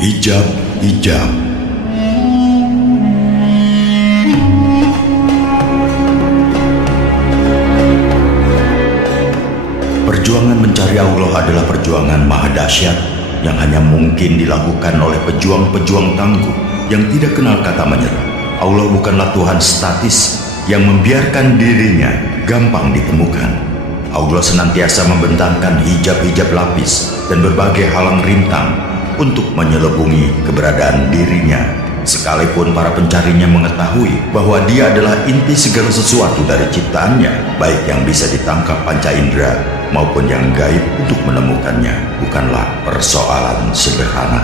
Hijab-hijab. Perjuangan mencari Allah adalah perjuangan maha dahsyat yang hanya mungkin dilakukan oleh pejuang-pejuang tangguh yang tidak kenal kata menyerah. Allah bukanlah Tuhan statis yang membiarkan dirinya gampang ditemukan. Allah senantiasa membentangkan hijab-hijab lapis dan berbagai halang rintang untuk menyelubungi keberadaan dirinya, sekalipun para pencarinya mengetahui bahwa dia adalah inti segala sesuatu dari ciptaannya, baik yang bisa ditangkap panca indera maupun yang gaib. Untuk menemukannya bukanlah persoalan sederhana.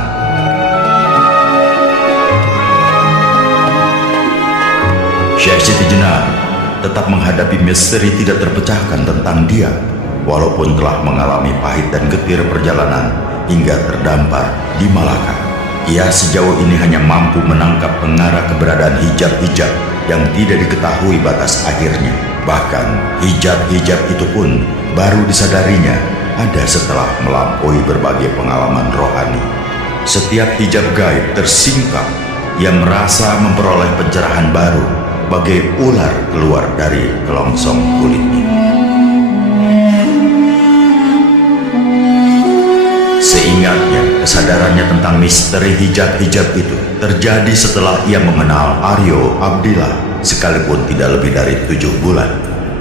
Syekh Siti Jenar tetap menghadapi misteri tidak terpecahkan tentang dia, walaupun telah mengalami pahit dan getir perjalanan hingga terdampar di Malaka. Ia sejauh ini hanya mampu menangkap pengarah keberadaan hijab-hijab yang tidak diketahui batas akhirnya. Bahkan hijab-hijab itu pun baru disadarinya ada setelah melampaui berbagai pengalaman rohani. Setiap hijab gaib tersingkap, ia merasa memperoleh pencerahan baru, bagai ular keluar dari kelongsong kulitnya. Seingatnya, kesadarannya tentang misteri hijab-hijab itu terjadi setelah ia mengenal Aryo Abdillah, sekalipun tidak lebih dari 7 bulan.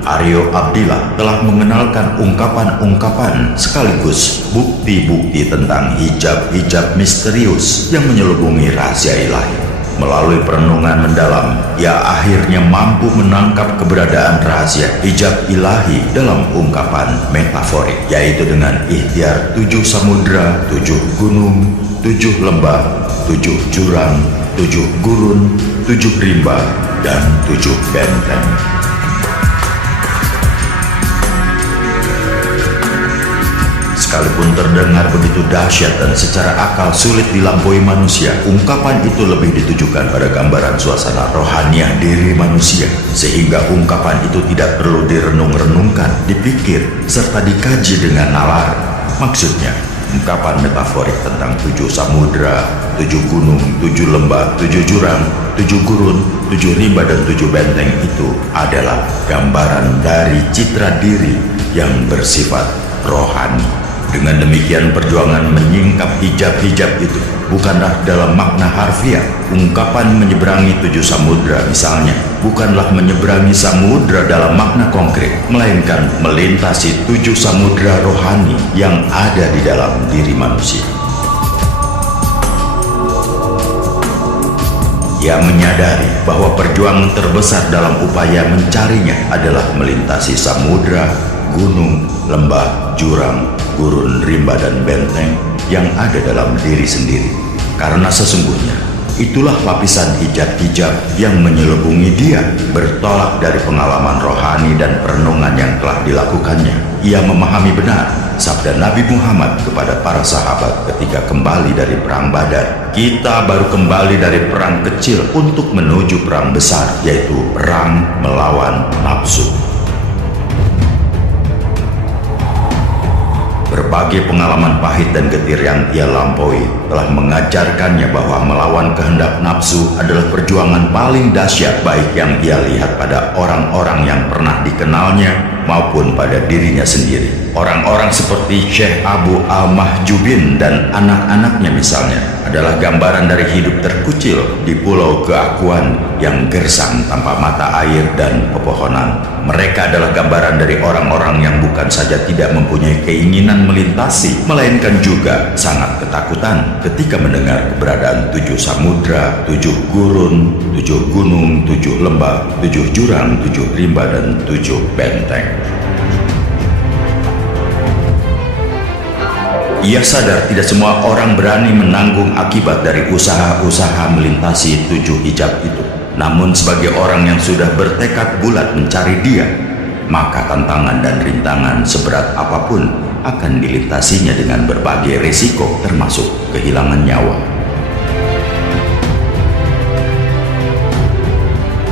Aryo Abdillah telah mengenalkan ungkapan-ungkapan sekaligus bukti-bukti tentang hijab-hijab misterius yang menyelubungi rahasia ilahi. Melalui perenungan mendalam, ia akhirnya mampu menangkap keberadaan rahasia hijab ilahi dalam ungkapan metaforik, yaitu dengan ikhtiar 7 samudra, 7 gunung, 7 lembah, 7 jurang, 7 gurun, 7 rimba, dan 7 benteng. Sekalipun terdengar begitu dahsyat dan secara akal sulit dilampaui manusia, ungkapan itu lebih ditujukan pada gambaran suasana rohaniah diri manusia, sehingga ungkapan itu tidak perlu direnung-renungkan, dipikir, serta dikaji dengan nalar. Maksudnya, ungkapan metaforik tentang 7 samudra, 7 gunung, 7 lembah, 7 jurang, 7 gurun, 7 rimba, dan 7 benteng itu adalah gambaran dari citra diri yang bersifat rohani. Dengan demikian, perjuangan menyingkap hijab-hijab itu bukanlah dalam makna harfiah. Ungkapan menyeberangi 7 samudra misalnya bukanlah menyeberangi samudra dalam makna konkret, melainkan melintasi 7 samudra rohani yang ada di dalam diri manusia. Ia menyadari bahwa perjuangan terbesar dalam upaya mencarinya adalah melintasi samudra, gunung, lembah, jurang, gurun, rimba, dan benteng yang ada dalam diri sendiri. Karena sesungguhnya itulah lapisan hijab-hijab yang menyelubungi dia, bertolak dari pengalaman rohani dan perenungan yang telah dilakukannya. Ia memahami benar sabda Nabi Muhammad kepada para sahabat ketika kembali dari perang Badar. Kita baru kembali dari perang kecil untuk menuju perang besar, yaitu perang melawan nafsu. Berbagai pengalaman pahit dan getir yang ia lampaui telah mengajarkannya bahwa melawan kehendak nafsu adalah perjuangan paling dahsyat, baik yang ia lihat pada orang-orang yang pernah dikenalnya maupun pada dirinya sendiri. Orang-orang seperti Syekh Abu Al-Mahjubin dan anak-anaknya misalnya adalah gambaran dari hidup terkucil di pulau keakuan yang gersang tanpa mata air dan pepohonan. Mereka adalah gambaran dari orang-orang yang bukan saja tidak mempunyai keinginan melintasi, melainkan juga sangat ketakutan ketika mendengar keberadaan 7 samudra, 7 gurun, 7 gunung, 7 lembah, 7 jurang, 7 rimba, dan 7 benteng. Ia sadar tidak semua orang berani menanggung akibat dari usaha-usaha melintasi 7 hijab itu. Namun sebagai orang yang sudah bertekad bulat mencari dia, maka tantangan dan rintangan seberat apapun akan dilintasinya dengan berbagai risiko, termasuk kehilangan nyawa.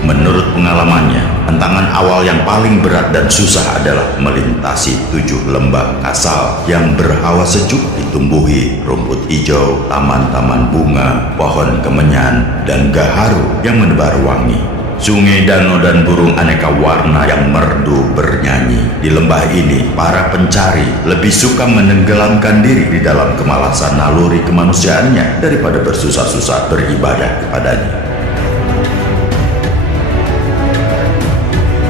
Menurut pengalamannya, tantangan awal yang paling berat dan susah adalah melintasi 7 lembah kasal yang berhawa sejuk, ditumbuhi rumput hijau, taman-taman bunga, pohon kemenyan, dan gaharu yang menebar wangi. Sungai, danau, dan burung aneka warna yang merdu bernyanyi. Di lembah ini, para pencari lebih suka menenggelamkan diri di dalam kemalasan naluri kemanusiaannya daripada bersusah-susah beribadah kepadanya.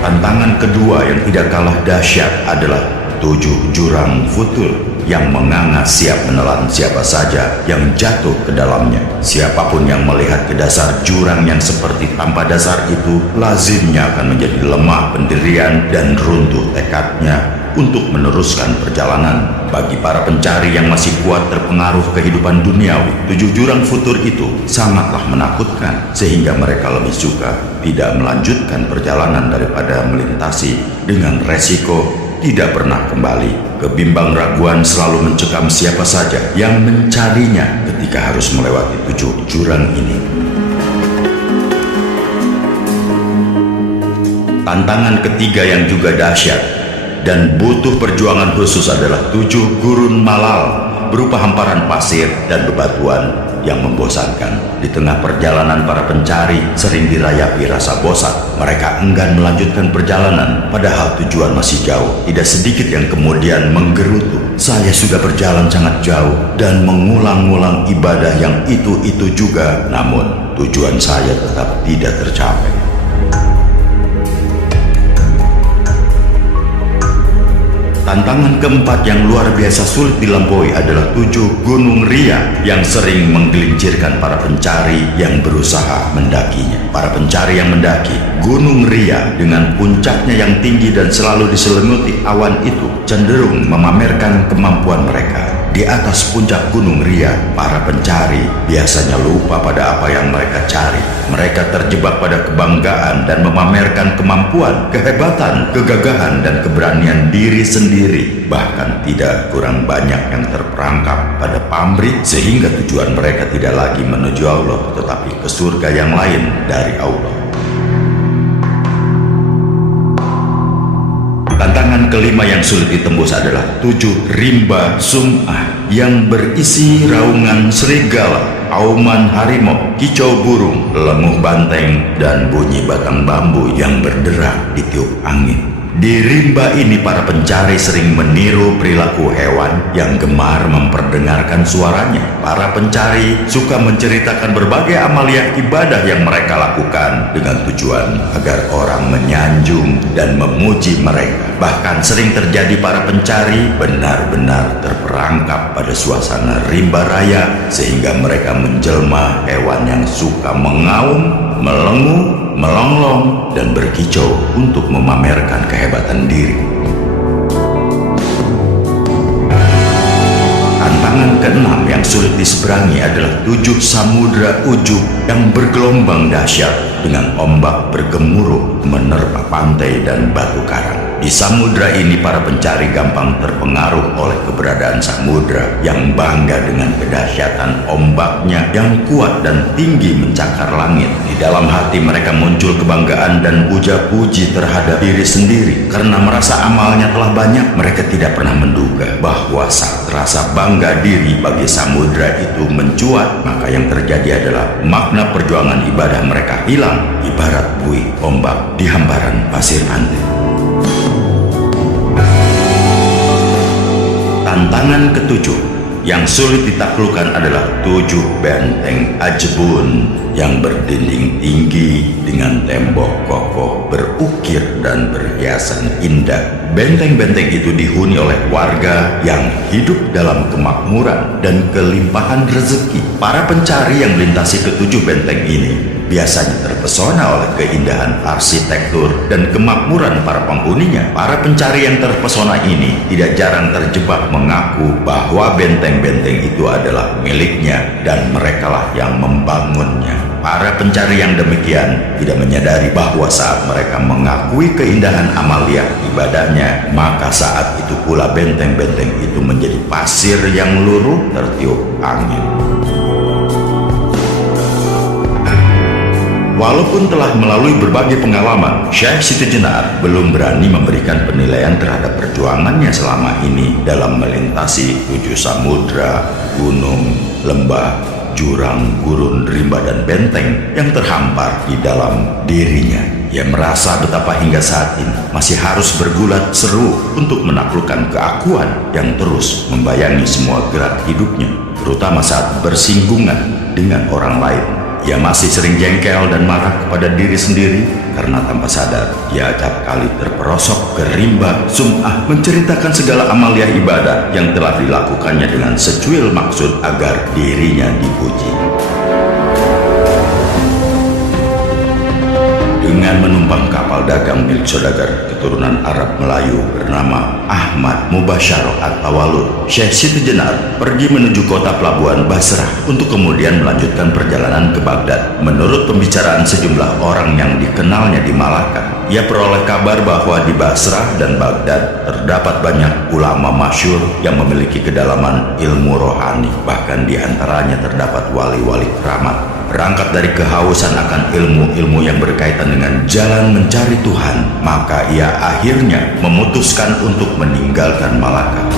Tantangan kedua yang tidak kalah dahsyat adalah 7 jurang futur yang menganga siap menelan siapa saja yang jatuh ke dalamnya. Siapapun yang melihat ke dasar jurang yang seperti tanpa dasar itu lazimnya akan menjadi lemah pendirian dan runtuh tekadnya untuk meneruskan perjalanan. Bagi para pencari yang masih kuat terpengaruh kehidupan duniawi, 7 jurang futur itu sangatlah menakutkan, sehingga mereka lebih suka tidak melanjutkan perjalanan daripada melintasi dengan resiko tidak pernah kembali. Kebimbang raguan selalu mencekam siapa saja yang mencarinya ketika harus melewati 7 jurang ini. Tantangan ketiga yang juga dahsyat dan butuh perjuangan khusus adalah 7 gurun malal berupa hamparan pasir dan bebatuan yang membosankan. Di tengah perjalanan, para pencari sering dirayapi rasa bosan. Mereka enggan melanjutkan perjalanan padahal tujuan masih jauh. Tidak sedikit yang kemudian menggerutu, "Saya sudah berjalan sangat jauh dan mengulang-ulang ibadah yang itu-itu juga, namun tujuan saya tetap tidak tercapai." Tantangan keempat yang luar biasa sulit dilampaui adalah 7 gunung ria yang sering menggelincirkan para pencari yang berusaha mendakinya. Para pencari yang mendaki Gunung Ria dengan puncaknya yang tinggi dan selalu diselimuti awan itu cenderung memamerkan kemampuan mereka. Di atas puncak Gunung Ria, para pencari biasanya lupa pada apa yang mereka cari. Mereka terjebak pada kebanggaan dan memamerkan kemampuan, kehebatan, kegagahan, dan keberanian diri sendiri. Bahkan tidak kurang banyak yang terperangkap pada pamrih, sehingga tujuan mereka tidak lagi menuju Allah, tetapi ke surga yang lain dari Allah. Tantangan kelima yang sulit ditembus adalah 7 rimba sum'ah yang berisi raungan serigala, auman harimau, kicau burung, lenguh banteng, dan bunyi batang bambu yang berderak ditiup angin. Di rimba ini para pencari sering meniru perilaku hewan yang gemar memperdengarkan suaranya. Para pencari suka menceritakan berbagai amalia ibadah yang mereka lakukan dengan tujuan agar orang menyanjung dan memuji mereka. Bahkan sering terjadi para pencari benar-benar terperangkap pada suasana rimba raya, sehingga mereka menjelma hewan yang suka mengaum, melenguh, melonglong, dan berkicau untuk memamerkan kehebatan diri. Tantangan keenam yang sulit diseberangi adalah 7 samudra ujub yang bergelombang dahsyat dengan ombak bergemuruh menerpa pantai dan batu karang. Di samudra ini para pencari gampang terpengaruh oleh keberadaan samudra yang bangga dengan kedahsyatan ombaknya yang kuat dan tinggi mencakar langit. Di dalam hati mereka muncul kebanggaan dan puja-puji terhadap diri sendiri. Karena merasa amalnya telah banyak, mereka tidak pernah menduga bahwa saat rasa bangga diri bagi samudra itu mencuat, maka yang terjadi adalah makna perjuangan ibadah mereka hilang, ibarat buih ombak di hamparan pasir pantai. Tantangan ketujuh yang sulit ditaklukkan adalah 7 benteng Ajbun yang berdinding tinggi dengan tembok kokoh berukir dan berhiasan indah. Benteng-benteng itu dihuni oleh warga yang hidup dalam kemakmuran dan kelimpahan rezeki. Para pencari yang melintasi ke-7 benteng ini biasanya terpesona oleh keindahan arsitektur dan kemakmuran para penghuninya. Para pencari yang terpesona ini tidak jarang terjebak mengaku bahwa benteng-benteng itu adalah miliknya dan merekalah yang membangunnya. Para pencari yang demikian tidak menyadari bahwa saat mereka mengakui keindahan amalia ibadahnya, maka saat itu pula benteng-benteng itu menjadi pasir yang luruh tertiup angin. Walaupun telah melalui berbagai pengalaman, Syekh Siti Jenar belum berani memberikan penilaian terhadap perjuangannya selama ini dalam melintasi 7 samudra, gunung, lembah, jurang, gurun, rimba, dan benteng yang terhampar di dalam dirinya. Ia merasa betapa hingga saat ini masih harus bergulat seru untuk menaklukkan keakuan yang terus membayangi semua gerak hidupnya, terutama saat bersinggungan dengan orang lain. Ia masih sering jengkel dan marah kepada diri sendiri karena tanpa sadar ia acap kali terperosok ke rimba sum'ah menceritakan segala amalia ibadah yang telah dilakukannya dengan secuil maksud agar dirinya dipuji. Dengan menumpang kapal dagang milik saudagar keturunan Arab Melayu bernama Ahmad Mubasyarah At-Tawalud, Syekh Siti Jenar pergi menuju kota pelabuhan Basrah untuk kemudian melanjutkan perjalanan ke Baghdad. Menurut pembicaraan sejumlah orang yang dikenalnya di Malaka, ia peroleh kabar bahwa di Basrah dan Baghdad terdapat banyak ulama masyhur yang memiliki kedalaman ilmu rohani, bahkan di antaranya terdapat wali-wali keramat. Berangkat dari kehausan akan ilmu-ilmu yang berkaitan dengan jalan mencari Tuhan, maka ia akhirnya memutuskan untuk meninggalkan Malaka.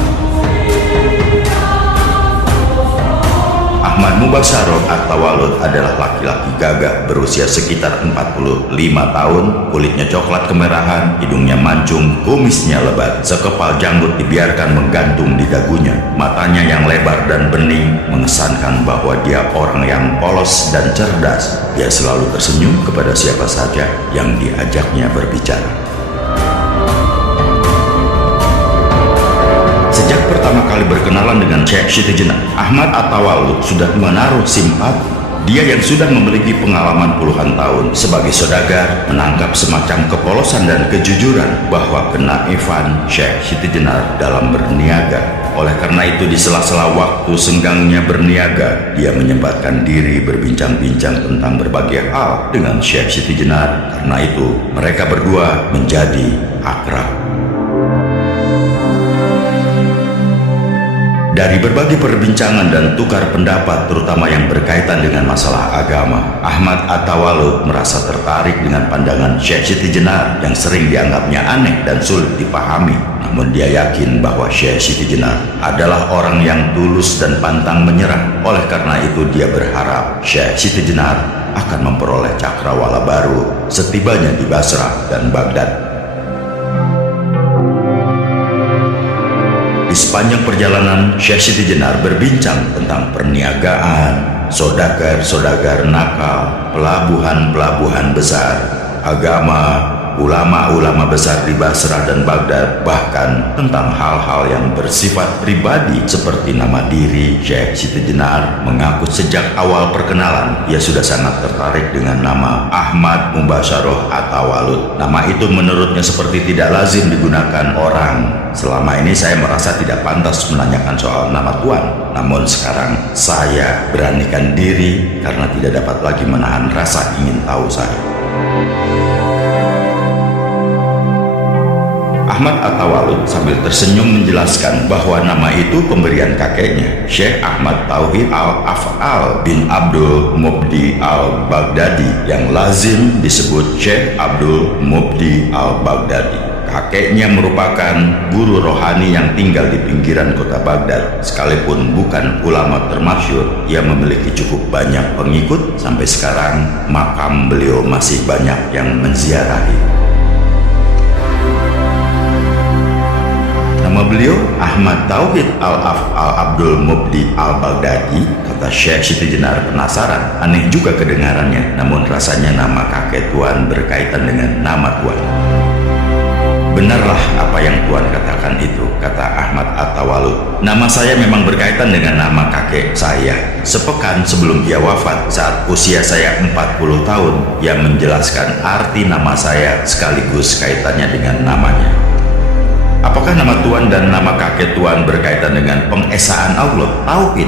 Ahmad Mubasyarah At-Tawalud adalah laki-laki gagah berusia sekitar 45 tahun, kulitnya coklat kemerahan, hidungnya mancung, kumisnya lebat, sekepal janggut dibiarkan menggantung di dagunya. Matanya yang lebar dan bening mengesankan bahwa dia orang yang polos dan cerdas. Dia selalu tersenyum kepada siapa saja yang diajaknya berbicara. Sejak pertama kali berkenalan dengan Syekh Siti Jenar, Ahmad At-Tawalud sudah menaruh simpati. Dia yang sudah memiliki pengalaman puluhan tahun sebagai saudagar menangkap semacam kepolosan dan kejujuran bahwa kenaifan Syekh Siti Jenar dalam berniaga. Oleh karena itu di sela-sela waktu senggangnya berniaga, dia menyempatkan diri berbincang-bincang tentang berbagai hal dengan Syekh Siti Jenar. Karena itu mereka berdua menjadi akrab. Dari berbagai perbincangan dan tukar pendapat, terutama yang berkaitan dengan masalah agama, Ahmad At-Tawalud merasa tertarik dengan pandangan Syekh Siti Jenar yang sering dianggapnya aneh dan sulit dipahami. Namun dia yakin bahwa Syekh Siti Jenar adalah orang yang tulus dan pantang menyerah. Oleh karena itu dia berharap Syekh Siti Jenar akan memperoleh cakrawala baru setibanya di Basrah dan Baghdad. Di sepanjang perjalanan, Syekh Siti Jenar berbincang tentang perniagaan, saudagar-saudagar nakal, pelabuhan-pelabuhan besar, agama, ulama-ulama besar di Basrah dan Baghdad, bahkan tentang hal-hal yang bersifat pribadi seperti nama diri. Syekh Siti Jenar mengaku sejak awal perkenalan ia sudah sangat tertarik dengan nama Ahmad Mubasyarah At-Tawalud. Nama itu menurutnya seperti tidak lazim digunakan orang. Selama ini saya merasa tidak pantas menanyakan soal nama Tuan, namun sekarang saya beranikan diri karena tidak dapat lagi menahan rasa ingin tahu saya. Ahmad At-Tawalud sambil tersenyum menjelaskan bahwa nama itu pemberian kakeknya, Syekh Ahmad Tauhid Al-Af'al bin Abdul Mubdi Al-Baghdadi, yang lazim disebut Syekh Abdul Mubdi Al-Baghdadi. Kakeknya merupakan guru rohani yang tinggal di pinggiran kota Baghdad. Sekalipun bukan ulama termasyhur, ia memiliki cukup banyak pengikut. Sampai sekarang makam beliau masih banyak yang menziarahi. Nama beliau Ahmad Tauhid Al-Af'al Abdul Mubdi Al-Baghdadi. Kata Syekh Siti Jenar penasaran, aneh juga kedengarannya, namun rasanya nama kakek Tuan berkaitan dengan nama Tuan. Benarlah apa yang Tuan katakan itu, kata Ahmad At-Tawalud. Nama saya memang berkaitan dengan nama kakek saya. Sepekan sebelum ia wafat, saat usia saya 40 tahun, ia menjelaskan arti nama saya sekaligus kaitannya dengan namanya. Apakah nama Tuan dan nama kakek Tuan berkaitan dengan pengesaan Allah, Tauhid?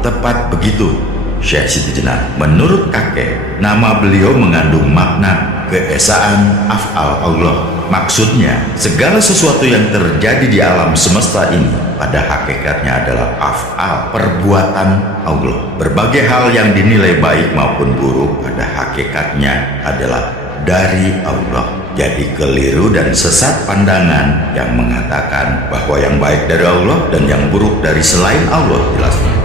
Tepat begitu, Syekh Siti Jenar. Menurut kakek, nama beliau mengandung makna keesaan af'al Allah. Maksudnya, segala sesuatu yang terjadi di alam semesta ini pada hakikatnya adalah af'al, perbuatan Allah. Berbagai hal yang dinilai baik maupun buruk pada hakikatnya adalah dari Allah. Jadi keliru dan sesat pandangan yang mengatakan bahwa yang baik dari Allah dan yang buruk dari selain Allah jelasnya.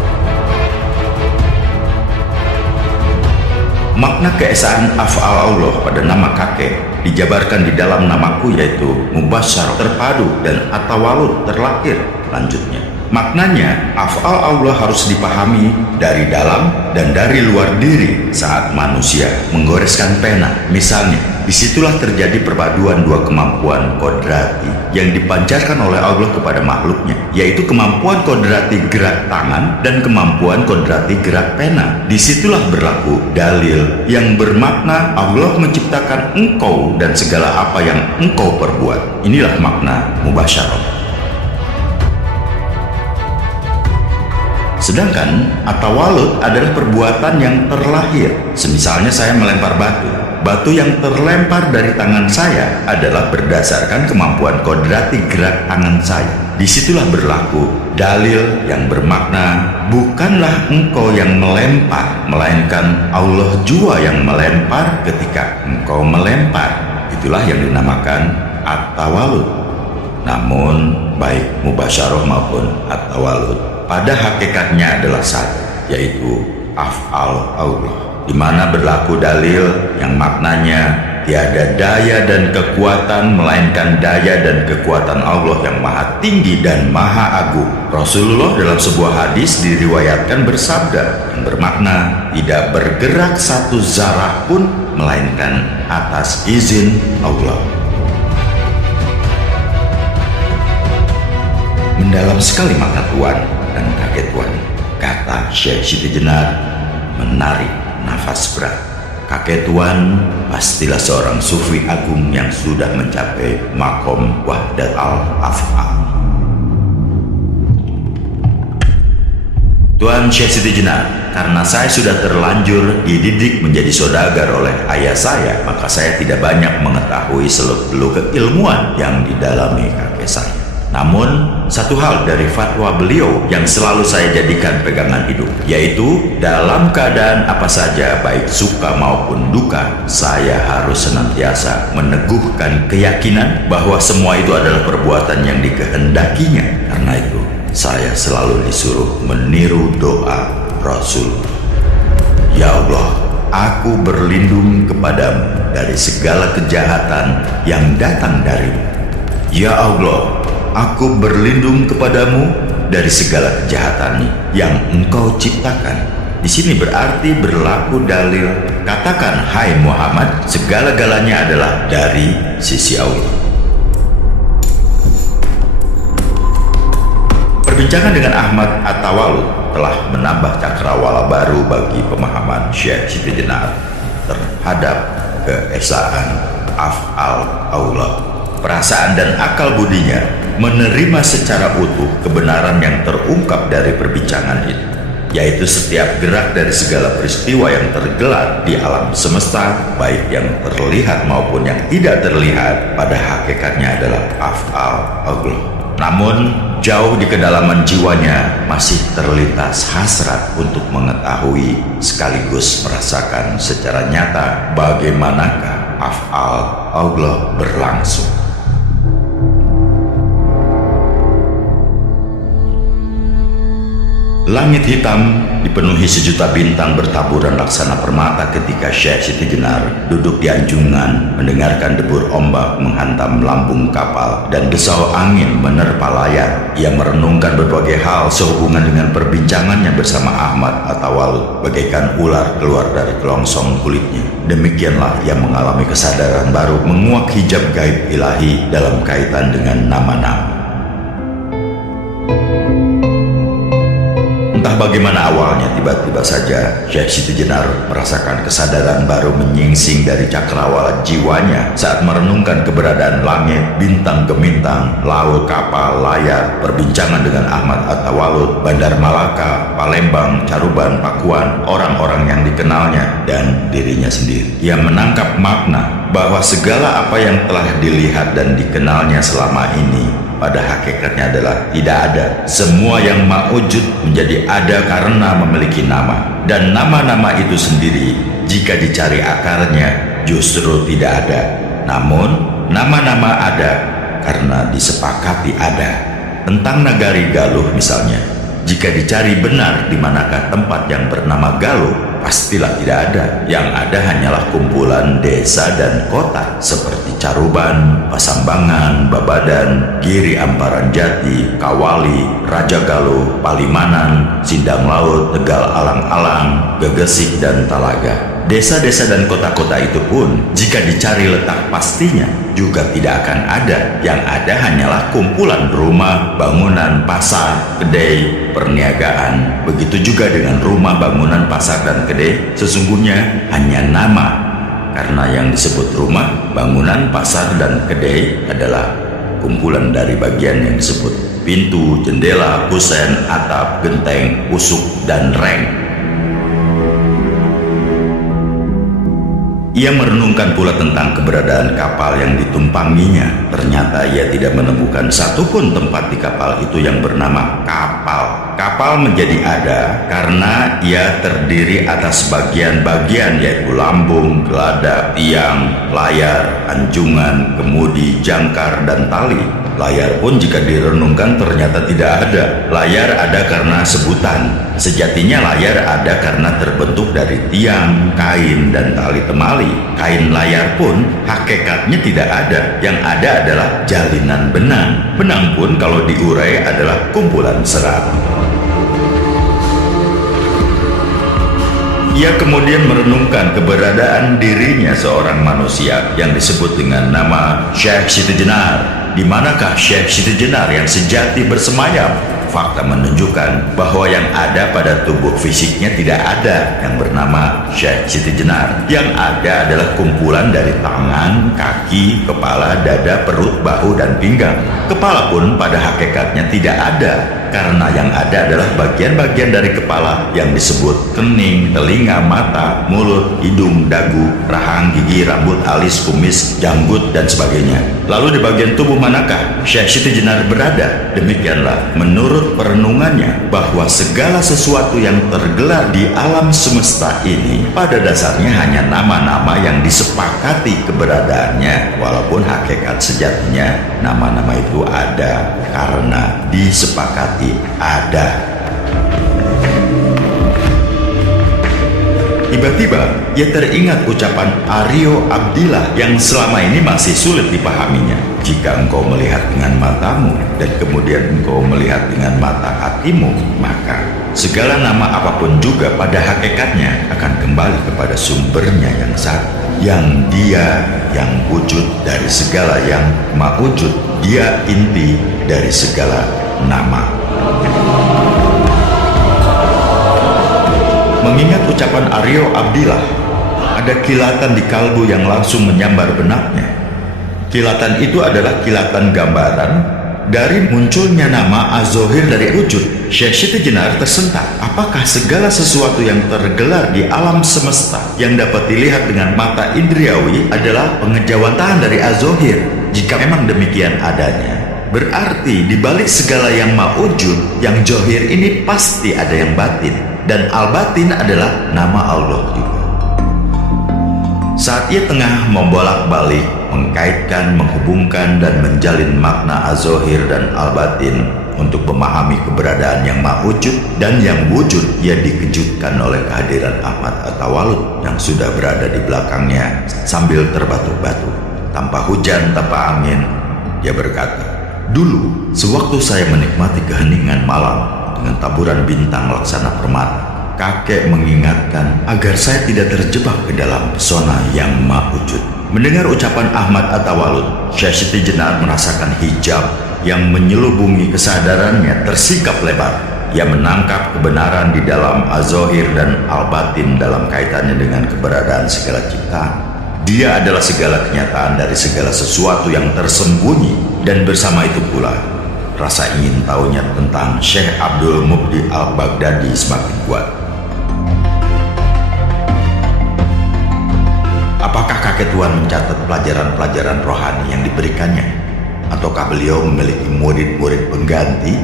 Makna keesaan af'al Allah pada nama kakek dijabarkan di dalam namaku, yaitu mubasyarah, terpadu, dan atawalud, terlahir. Lanjutnya, maknanya af'al Allah harus dipahami dari dalam dan dari luar diri. Saat manusia menggoreskan pena misalnya, disitulah terjadi perpaduan dua kemampuan kodrati yang dipancarkan oleh Allah kepada makhluknya, yaitu kemampuan kodrati gerak tangan dan kemampuan kodrati gerak pena. Disitulah berlaku dalil yang bermakna Allah menciptakan engkau dan segala apa yang engkau perbuat. Inilah makna mubasyarah. Sedangkan atawalud adalah perbuatan yang terlahir. Semisalnya saya melempar batu. Batu yang terlempar dari tangan saya adalah berdasarkan kemampuan kodrati gerak tangan saya. Disitulah berlaku dalil yang bermakna bukanlah engkau yang melempar, melainkan Allah jua yang melempar ketika engkau melempar. Itulah yang dinamakan at-tawalud. Namun baik mubasyarah maupun at-tawalud pada hakikatnya adalah satu, yaitu af'al Allah, di mana berlaku dalil yang maknanya tiada daya dan kekuatan melainkan daya dan kekuatan Allah yang maha tinggi dan maha agung. Rasulullah dalam sebuah hadis diriwayatkan bersabda yang bermakna tidak bergerak satu zarah pun melainkan atas izin Allah. Mendalam sekali makna Tuhan dan kakek Tuhan, kata Syekh Siti Jenar menarik nafas berat. Kakek Tuhan pastilah seorang sufi agung yang sudah mencapai makom wahdat al-af'al. Tuan Syekh Siti Jenar, karena saya sudah terlanjur dididik menjadi saudagar oleh ayah saya, maka saya tidak banyak mengetahui seluk-beluk keilmuan yang didalami kakek saya. Namun, satu hal dari fatwa beliau yang selalu saya jadikan pegangan hidup, yaitu dalam keadaan apa saja, baik suka maupun duka, saya harus senantiasa meneguhkan keyakinan bahwa semua itu adalah perbuatan yang dikehendakinya. Karena itu, saya selalu disuruh meniru doa Rasul. Ya Allah, aku berlindung kepadamu dari segala kejahatan yang datang darimu. Ya Allah, aku berlindung kepadamu dari segala kejahatan yang engkau ciptakan. Di sini berarti berlaku dalil, katakan hai Muhammad, segala-galanya adalah dari sisi Allah. Perbincangan dengan Ahmad At-Tawalud telah menambah cakrawala baru bagi pemahaman Syekh Siti Jenar terhadap keesaan af'al Allah. Perasaan dan akal budinya menerima secara utuh kebenaran yang terungkap dari perbincangan itu, yaitu setiap gerak dari segala peristiwa yang tergelar di alam semesta, baik yang terlihat maupun yang tidak terlihat, pada hakikatnya adalah af'al Allah. Namun jauh di kedalaman jiwanya masih terlintas hasrat untuk mengetahui sekaligus merasakan secara nyata bagaimanakah af'al Allah berlangsung. Langit hitam dipenuhi sejuta bintang bertaburan laksana permata ketika Syekh Siti Jenar duduk di anjungan mendengarkan debur ombak menghantam lambung kapal dan desau angin menerpa layar. Ia merenungkan berbagai hal sehubungan dengan perbincangannya bersama Ahmad At-Tawalud bagaikan ular keluar dari kelongsong kulitnya. Demikianlah ia mengalami kesadaran baru menguak hijab gaib ilahi dalam kaitan dengan nama-nama. Entah bagaimana awalnya, tiba-tiba saja Syekh Siti Jenar merasakan kesadaran baru menyingsing dari cakrawala jiwanya saat merenungkan keberadaan langit, bintang gemintang, laut, kapal, layar, perbincangan dengan Ahmad At-Tawalud, Bandar Malaka, Palembang, Caruban, Pakuan, orang-orang yang dikenalnya, dan dirinya sendiri. Ia menangkap makna bahwa segala apa yang telah dilihat dan dikenalnya selama ini pada hakikatnya adalah tidak ada. Semua yang mawujud menjadi ada karena memiliki nama, dan nama-nama itu sendiri jika dicari akarnya justru tidak ada. Namun nama-nama ada karena disepakati ada. Tentang Nagari Galuh misalnya, jika dicari benar di manakah tempat yang bernama Galuh, pastilah tidak ada. Yang ada hanyalah kumpulan desa dan kota seperti Caruban, Pasambangan, Babadan, Giri Amparan Jati, Kawali, Raja Galuh, Palimanan, Sindang Laut, Tegal Alang-alang, Gegesik, dan Talaga. Desa-desa dan kota-kota itu pun jika dicari letak pastinya juga tidak akan ada. Yang ada hanyalah kumpulan rumah, bangunan, pasar, kedai, perniagaan. Begitu juga dengan rumah, bangunan, pasar, dan kedai sesungguhnya hanya nama, karena yang disebut rumah, bangunan, pasar, dan kedai adalah kumpulan dari bagian yang disebut pintu, jendela, kusen, atap, genteng, usuk, dan reng. Ia merenungkan pula tentang keberadaan kapal yang ditumpanginya. Ternyata ia tidak menemukan satupun tempat di kapal itu yang bernama kapal. Kapal menjadi ada karena ia terdiri atas bagian-bagian, yaitu lambung, geladak, tiang, layar, anjungan, kemudi, jangkar, dan tali. Layar pun jika direnungkan ternyata tidak ada. Layar ada karena sebutan. Sejatinya layar ada karena terbentuk dari tiang, kain, dan tali temali. Kain layar pun hakikatnya tidak ada. Yang ada adalah jalinan benang. Benang pun kalau diurai adalah kumpulan serat. Ia kemudian merenungkan keberadaan dirinya seorang manusia yang disebut dengan nama Syekh Siti Jenar. Di manakah Syekh Siti Jenar yang sejati bersemayam? Fakta menunjukkan bahwa yang ada pada tubuh fisiknya tidak ada yang bernama Syekh Siti Jenar. Yang ada adalah kumpulan dari tangan, kaki, kepala, dada, perut, bahu, dan pinggang. Kepala pun pada hakikatnya tidak ada, karena yang ada adalah bagian-bagian dari kepala yang disebut kening, telinga, mata, mulut, hidung, dagu, rahang, gigi, rambut, alis, kumis, janggut, dan sebagainya. Lalu di bagian tubuh manakah Syekh Siti Jenar berada? Demikianlah menurut perenungannya bahwa segala sesuatu yang tergelar di alam semesta ini pada dasarnya hanya nama-nama yang disepakati keberadaannya, walaupun hakikat sejatinya nama-nama itu ada karena disepakati ada. Tiba-tiba ia teringat ucapan Aryo Abdillah yang selama ini masih sulit dipahaminya. Jika engkau melihat dengan matamu dan kemudian engkau melihat dengan mata hatimu, maka segala nama apapun juga pada hakikatnya akan kembali kepada sumbernya yang satu, yang dia yang wujud dari segala yang mawujud. Dia inti dari segala nama. Mengingat ucapan Aryo Abdillah, ada kilatan di kalbu yang langsung menyambar benaknya. Kilatan itu adalah kilatan gambaran dari munculnya nama Az-Zohir dari wujud. Syekh Siti Jenar tersentak. Apakah segala sesuatu yang tergelar di alam semesta yang dapat dilihat dengan mata indriawi adalah pengejawantahan dari Az-Zohir? Jika memang demikian adanya, berarti di balik segala yang mawujud, yang zohir ini pasti ada yang batin. Dan al-batin adalah nama Allah juga. Saat ia tengah membolak-balik, mengkaitkan, menghubungkan, dan menjalin makna az-zohir dan al-batin untuk memahami keberadaan yang mawujud dan yang wujud, ia dikejutkan oleh kehadiran Ahmad At-Tawalud yang sudah berada di belakangnya sambil terbatuk-batuk. Tanpa hujan, tanpa angin, dia berkata, "Dulu, sewaktu saya menikmati keheningan malam dengan taburan bintang laksana permata, kakek mengingatkan agar saya tidak terjebak ke dalam pesona yang mawujud." Mendengar ucapan Ahmad At-Tawalud, Syekh Siti Jenar merasakan hijab yang menyelubungi kesadarannya tersikap lebar. Ia menangkap kebenaran di dalam az-zohir dan al-batin dalam kaitannya dengan keberadaan segala ciptaan. Dia adalah segala kenyataan dari segala sesuatu yang tersembunyi, dan bersama itu pula rasa ingin tahunya tentang Syekh Abdul Mubdi Al-Baghdadi semakin kuat. Apakah kakek Tuan mencatat pelajaran-pelajaran rohani yang diberikannya? Ataukah beliau memiliki murid-murid pengganti?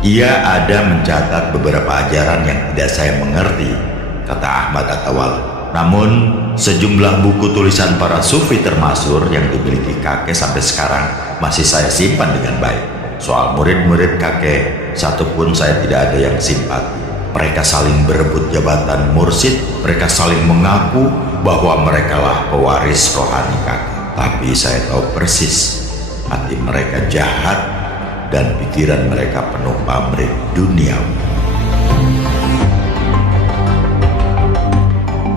Ia ada mencatat beberapa ajaran yang tidak saya mengerti, kata Ahmad At-Tawalud. Namun, sejumlah buku tulisan para sufi termasyhur yang dimiliki kakek sampai sekarang masih saya simpan dengan baik. Soal murid-murid kakek, satupun saya tidak ada yang simpati. Mereka saling berebut jabatan mursyid, mereka saling mengaku bahwa merekalah pewaris rohani kakek. Tapi saya tahu persis, hati mereka jahat dan pikiran mereka penuh pamrih duniawi.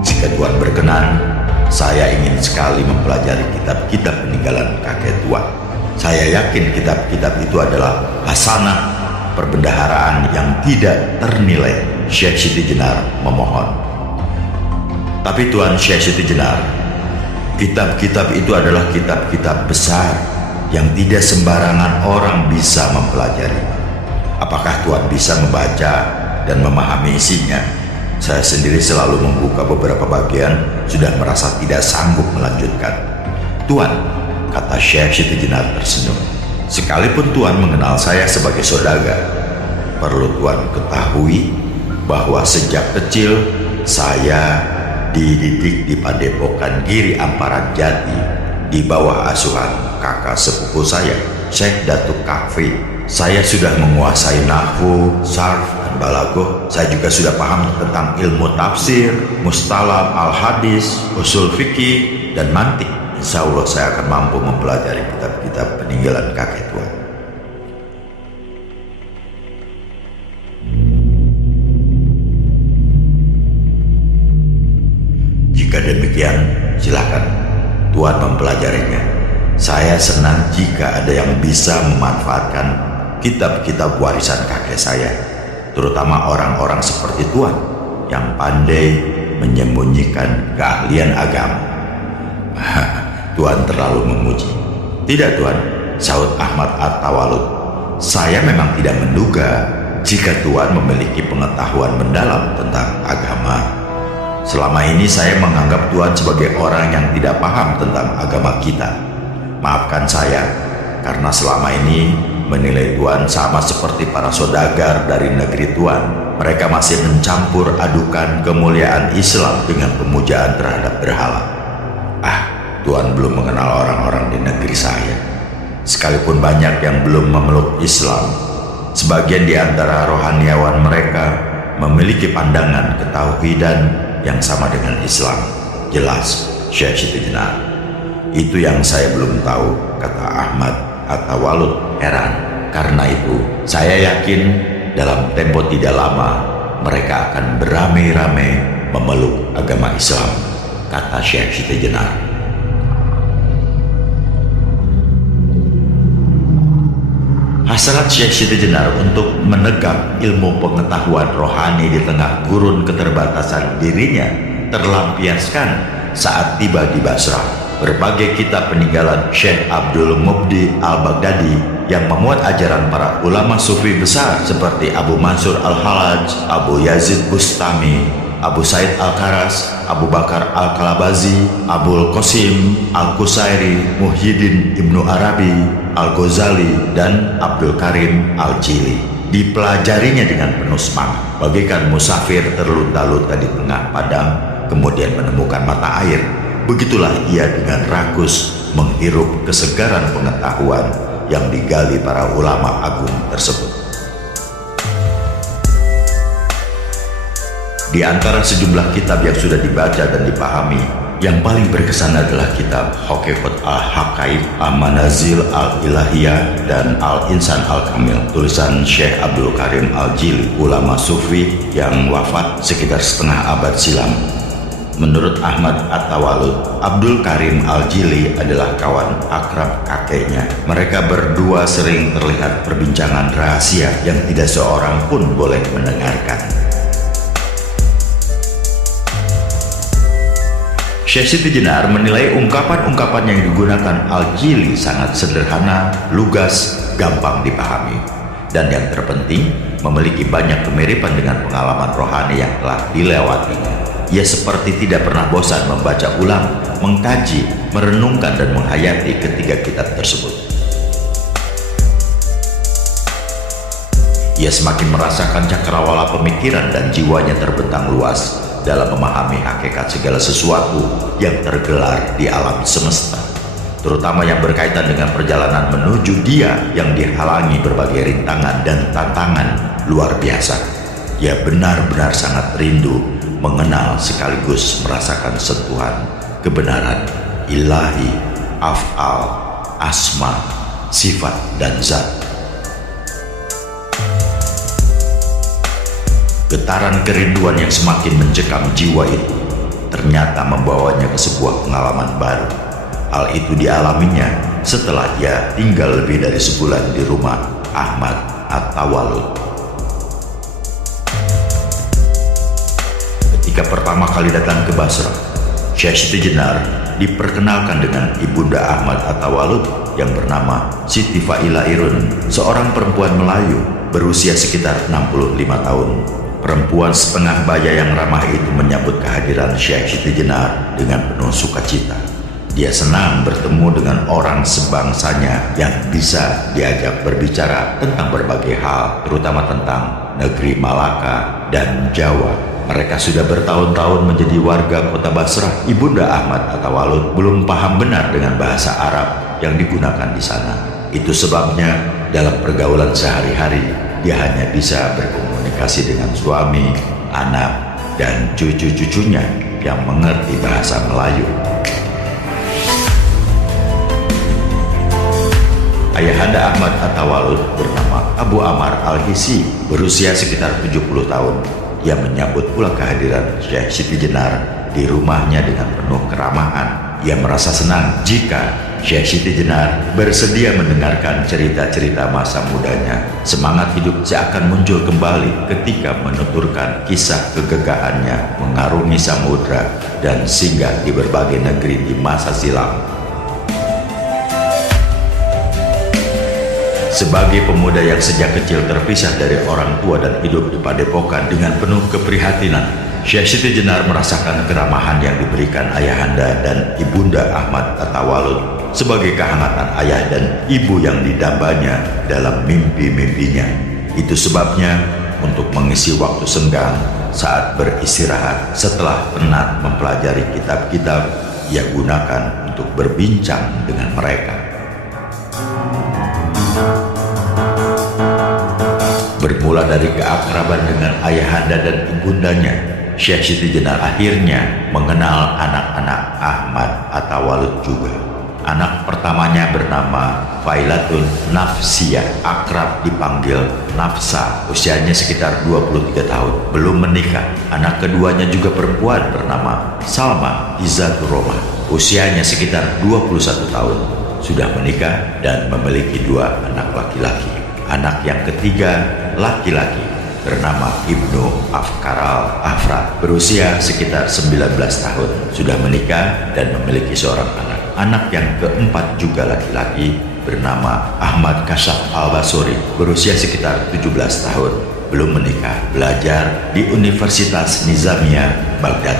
Jika Tuan berkenan, saya ingin sekali mempelajari kitab-kitab peninggalan kakek Tuan. Saya yakin kitab-kitab itu adalah hasanah perbendaharaan yang tidak ternilai. Syekh Siti Jenar memohon. Tapi Tuan Syekh Siti Jenar, kitab-kitab itu adalah kitab-kitab besar yang tidak sembarangan orang bisa mempelajari. Apakah Tuan bisa membaca dan memahami isinya? Saya sendiri selalu membuka beberapa bagian, sudah merasa tidak sanggup melanjutkan. Tuan, kata Syekh Siti Jenar tersenyum, sekalipun Tuan mengenal saya sebagai saudagar, perlu Tuan ketahui bahwa sejak kecil saya dididik di Padepokan Giri Amparan Jati di bawah asuhan kakak sepupu saya, Syekh Datuk Kahfi. Saya sudah menguasai nahwu, sarf, dan balaghah. Saya juga sudah paham tentang ilmu tafsir, mustalah, al-hadis, usul fikih, dan mantik. Insya Allah saya akan mampu mempelajari kitab-kitab peninggalan kakek Tuan. Jika demikian, silakan Tuan mempelajarinya. Saya senang jika ada yang bisa memanfaatkan kitab-kitab warisan kakek saya, terutama orang-orang seperti Tuan yang pandai menyembunyikan keahlian agama. Tuan terlalu memuji. Tidak Tuan, sahut Ahmad At-Tawalud. Saya memang tidak menduga jika Tuan memiliki pengetahuan mendalam tentang agama. Selama ini saya menganggap Tuan sebagai orang yang tidak paham tentang agama kita. Maafkan saya, karena selama ini menilai Tuan sama seperti para saudagar dari negeri Tuan. Mereka masih mencampur adukan kemuliaan Islam dengan pemujaan terhadap berhala. Tuan belum mengenal orang-orang di negeri saya. Sekalipun banyak yang belum memeluk Islam, sebagian di antara rohaniawan mereka memiliki pandangan ketauhidan yang sama dengan Islam. Jelas, Syekh Siti Jenar. Itu yang saya belum tahu, kata Ahmad At-Tawalud heran. Karena itu, saya yakin dalam tempo tidak lama mereka akan beramai-ramai memeluk agama Islam, kata Syekh Siti Jenar. Hasrat Syekh Siti Jenar untuk menegak ilmu pengetahuan rohani di tengah gurun keterbatasan dirinya terlampiaskan saat tiba di Basrah. Berbagai kitab peninggalan Syekh Abdul Mubdi Al-Baghdadi yang memuat ajaran para ulama sufi besar seperti Abu Mansur Al-Hallaj, Abu Yazid Bustami, Abu Said Al-Karas, Abu Bakar Al-Kalabazi, Abul Qasim Al-Qusairi, Muhyiddin Ibnu Arabi, Al-Ghazali, dan Abdul Karim Al-Jili. Dipelajarinya dengan penuh semangat, bagaikan musafir terlunta-lunta di tengah padang kemudian menemukan mata air. Begitulah ia dengan rakus menghirup kesegaran pengetahuan yang digali para ulama agung tersebut. Di antara sejumlah kitab yang sudah dibaca dan dipahami, yang paling berkesan adalah kitab Haqiqat Al-Haqaiq, Al-Manazil Al-Ilahiyah, dan Al-Insan Al-Kamil, tulisan Syekh Abdul Karim Al-Jili, ulama sufi yang wafat sekitar setengah abad silam. Menurut Ahmad At-Tawalud, Abdul Karim Al-Jili adalah kawan akrab kakeknya. Mereka berdua sering terlihat perbincangan rahasia yang tidak seorang pun boleh mendengarkan. Syekh Siti Jenar menilai ungkapan-ungkapan yang digunakan Al-Jili sangat sederhana, lugas, gampang dipahami, dan yang terpenting memiliki banyak kemiripan dengan pengalaman rohani yang telah dilewatinya. ia seperti tidak pernah bosan membaca ulang, mengkaji, merenungkan dan menghayati ketiga kitab tersebut. Ia semakin merasakan cakrawala pemikiran dan jiwanya terbentang luas dalam memahami hakikat segala sesuatu yang tergelar di alam semesta, terutama yang berkaitan dengan perjalanan menuju Dia yang dihalangi berbagai rintangan dan tantangan luar biasa. Ia benar-benar sangat rindu mengenal sekaligus merasakan sentuhan kebenaran ilahi, af'al, asma, sifat, dan zat. Getaran kerinduan yang semakin mencekam jiwa itu ternyata membawanya ke sebuah pengalaman baru. Hal itu dialaminya setelah ia tinggal lebih dari sebulan di rumah Ahmad At-Tawalud. Ketika pertama kali datang ke Basra, Syekh Siti Jenar diperkenalkan dengan Ibunda Ahmad At-Tawalud yang bernama Siti Faila Irun, seorang perempuan Melayu berusia sekitar 65 tahun. Perempuan setengah baya yang ramah itu menyambut kehadiran Syekh Siti Jenar dengan penuh sukacita. Dia senang bertemu dengan orang sebangsanya yang bisa diajak berbicara tentang berbagai hal, terutama tentang negeri Malaka dan Jawa. Mereka sudah bertahun-tahun menjadi warga kota Basrah. Ibunda Ahmad At-Tawalud belum paham benar dengan bahasa Arab yang digunakan di sana. Itu sebabnya dalam pergaulan sehari-hari dia hanya bisa berkomunikasi dengan suami, anak, dan cucu-cucunya yang mengerti bahasa Melayu. Ayahanda Ahmad At-Tawalud bernama Abu Amar Al-Hisi, berusia sekitar 70 tahun. Ia menyambut pula kehadiran Syekh Siti Jenar di rumahnya dengan penuh keramahan. Ia merasa senang jika Syekh Siti Jenar bersedia mendengarkan cerita-cerita masa mudanya. Semangat hidup seakan muncul kembali ketika menuturkan kisah kegagahannya mengarungi samudra dan singgah di berbagai negeri di masa silam. Sebagai pemuda yang sejak kecil terpisah dari orang tua dan hidup di padepokan dengan penuh keprihatinan, Syekh Siti Jenar merasakan keramahan yang diberikan ayahanda dan ibunda Ahmad At-Tawalud sebagai kehangatan ayah dan ibu yang didambanya dalam mimpi-mimpinya. Itu sebabnya untuk mengisi waktu senggang saat beristirahat setelah penat mempelajari kitab-kitab, ia gunakan untuk berbincang dengan mereka. Bermula dari keakraban dengan ayahanda dan ibundanya, Syekh Siti Jenar akhirnya mengenal anak-anak Ahmad At-Tawalud juga. Anak pertamanya bernama Failatun Nafsiyah, akrab dipanggil Nafsa, usianya sekitar 23 tahun, belum menikah. Anak keduanya juga perempuan bernama Salma Izzatur Rahmah, usianya sekitar 21 tahun, sudah menikah dan memiliki 2 anak laki-laki. Anak yang ketiga laki-laki bernama Ibnu Afkaral Afrad, berusia sekitar 19 tahun, sudah menikah dan memiliki seorang anak. Anak yang keempat juga laki-laki bernama Ahmad Kasyaf Al-Basuri, berusia sekitar 17 tahun, belum menikah, belajar di Universitas Nizamiyah Baghdad.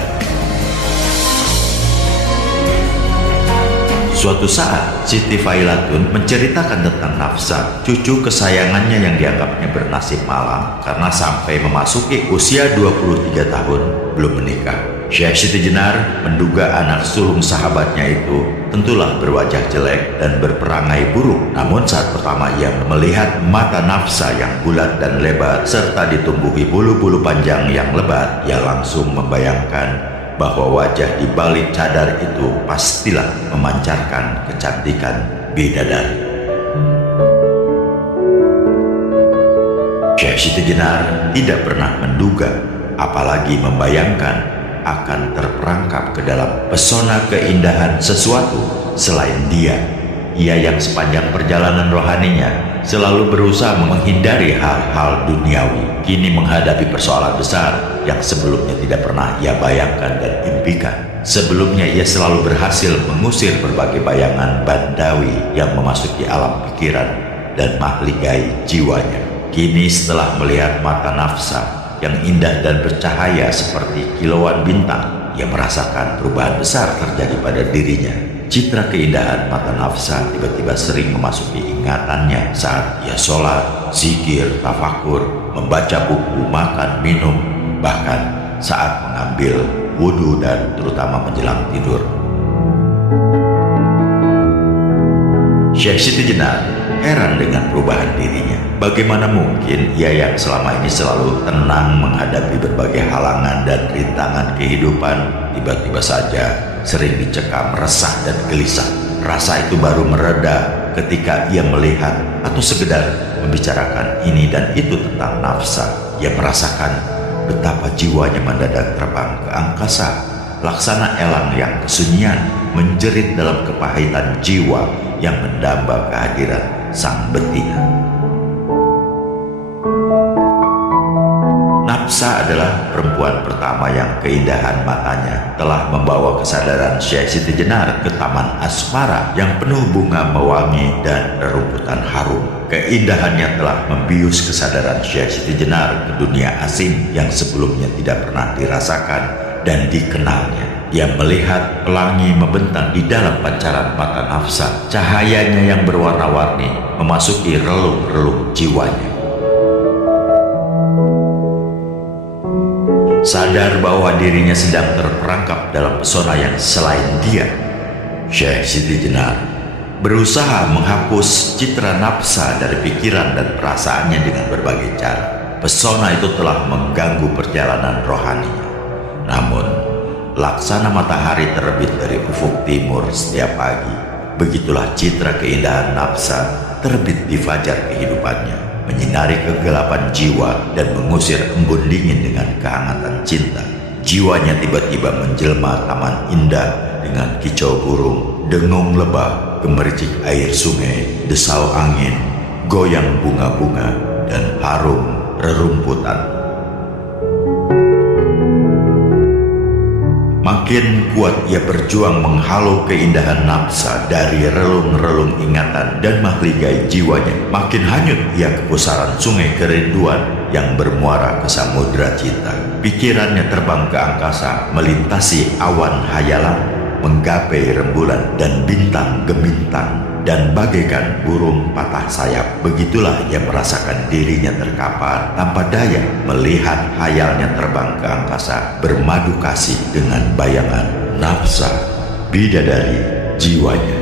Suatu saat, Siti Failatun menceritakan tentang Nafsa, cucu kesayangannya yang dianggapnya bernasib malang karena sampai memasuki usia 23 tahun belum menikah. Syekh Siti Jenar menduga anak sulung sahabatnya itu tentulah berwajah jelek dan berperangai buruk. Namun saat pertama ia melihat mata Nafsa yang bulat dan lebar serta ditumbuhi bulu-bulu panjang yang lebat, ia langsung membayangkan bahwa wajah di balik cadar itu pastilah memancarkan kecantikan bidadari. Syekh Siti Jenar tidak pernah menduga, apalagi membayangkan akan terperangkap ke dalam pesona keindahan sesuatu selain dia. Ia yang sepanjang perjalanan rohaninya selalu berusaha menghindari hal-hal duniawi, kini menghadapi persoalan besar yang sebelumnya tidak pernah ia bayangkan dan impikan. Sebelumnya ia selalu berhasil mengusir berbagai bayangan bandawi yang memasuki alam pikiran dan mahligai jiwanya. Kini setelah melihat mata Nafsa, yang indah dan bercahaya seperti kilauan bintang. Ia merasakan perubahan besar terjadi pada dirinya. Citra keindahan mata Nafsa tiba-tiba sering memasuki ingatannya saat ia sholat, zikir, tafakur, membaca buku, makan, minum, bahkan saat mengambil wudhu dan terutama menjelang tidur. Syekh Siti Jenar heran dengan perubahan dirinya. Bagaimana mungkin ia yang selama ini selalu tenang menghadapi berbagai halangan dan rintangan kehidupan, tiba-tiba saja sering dicekam resah dan gelisah. Rasa itu baru mereda ketika ia melihat atau sekedar membicarakan ini dan itu tentang Nafsa. Ia merasakan betapa jiwanya mendadak terbang ke angkasa, laksana elang yang kesunyian menjerit dalam kepahitan jiwa yang mendamba kehadiran sang betina. Nafsa adalah perempuan pertama yang keindahan matanya telah membawa kesadaran Syekh Siti Jenar ke taman asmara yang penuh bunga mewangi dan rerumputan harum. Keindahannya telah membius kesadaran Syekh Siti Jenar ke dunia asing yang sebelumnya tidak pernah dirasakan dan dikenalnya. Ia melihat pelangi membentang di dalam pancaran mata Nafsa. Cahayanya yang berwarna-warni memasuki relung-relung jiwanya. Sadar bahwa dirinya sedang terperangkap dalam pesona yang selain dia, Syekh Siti Jenar berusaha menghapus citra Nafsa dari pikiran dan perasaannya dengan berbagai cara. Pesona itu telah mengganggu perjalanan rohaninya. Namun, laksana matahari terbit dari ufuk timur setiap pagi, begitulah citra keindahan Nafsa terbit di fajar kehidupannya, menyinari kegelapan jiwa dan mengusir embun dingin dengan kehangatan cinta. Jiwanya tiba-tiba menjelma taman indah dengan kicau burung, dengung lebah, gemericik air sungai, desau angin, goyang bunga-bunga, dan harum rerumputan. Makin kuat ia berjuang menghalau keindahan Nafsa dari relung-relung ingatan dan mahligai jiwanya. Makin hanyut ia ke pusaran sungai kerinduan yang bermuara ke samudra cinta. Pikirannya terbang ke angkasa, melintasi awan hayalan, menggapai rembulan dan bintang gemintang, dan bagaikan burung patah sayap. Begitulah ia merasakan dirinya terkapar tanpa daya melihat hayalnya terbang ke angkasa, bermadu kasih dengan bayangan Nafsa, bidadari jiwanya.